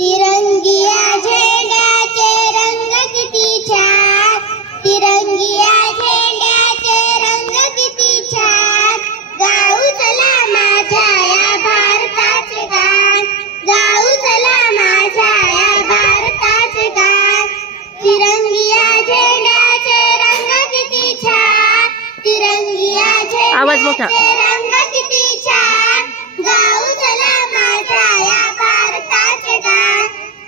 तिरंगिया झेंड्याचे रंग किती छान, तिरंगिया झेंड्याचे रंग किती छान. गाऊ चला माझ्या या भारताचे गान, गाऊ चला माझ्या या भारताचे गान. तिरंगिया झेंड्याचे रंग किती छान, तिरंगिया झेंड्याचे रंग किती छान. गाऊ चला माझ्या या भारताचे गान,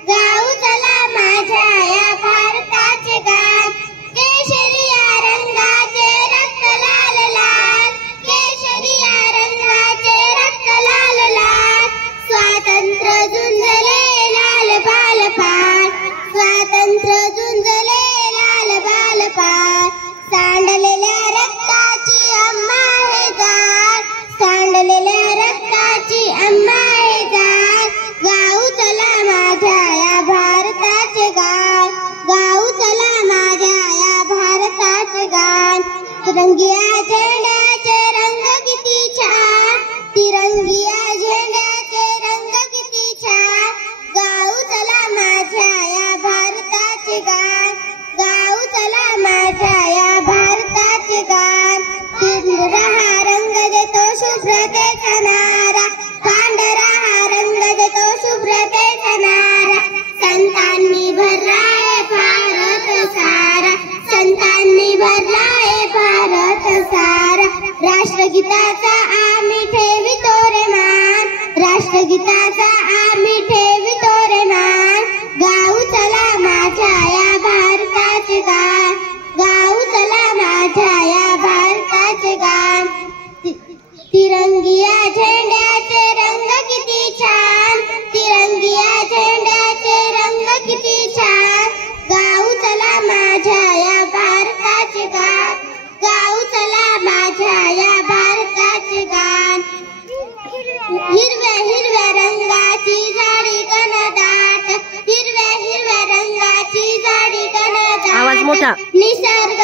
गाऊ चला माझ्या या भारताचे गान. केशरिया रंगाचे रक्त लाल लाल, केशरिया रंगाचे रक्त लाल लाल. स्वातंत्र्य झुंजले लाल बालपण, स्वातंत्र्य झुंजले लाल बालपण. सांडलेल्या रक्ताची अम्मा हे गान, सांडलेल्या रक्ताची अम्मा हे गान. गाऊ चला माझ्या या भारताचे गान, गाऊ चला माझ्या या भारताचे गान. तिरंगिया झेंड्याचे रंग किती छान, तिरंगिया झेंड्याचे रंग किती छान. गाऊ चला माझ्या या भारताचे गान, गाऊ चला माझ्या या भारताचे गान. पांढरा हा रंग देतो शुभ्रतेचा नारा, पांढरा हा रंग देतो शुभ्रतेचा नारा. संतांनी भरलाय भारत सारा, संतांनी भरलाय भारत सारा. राष्ट्रगीताचा आम्ही ठेवितो रे मान, राष्ट्रगीताचा आम्ही ठेवितो रे मान. गाऊ चला माझ्या या भारताचे गान, गाऊ चला माझ्या या भारताचे गान. तिरंगिया झेंड्याचे रंग किती छान, तिरंगिया झेंड्याचे रंग किती छान. गाऊ चला माझ्या या भारताचे गान, गाऊ चला माझ्या या भारताचे गान. हिरव्या हिरव्या रंगाची झाडी घनदाट, हिरव्या हिरव्या रंगाची झाडी घनदाट. आवाज मोठा. निसर्ग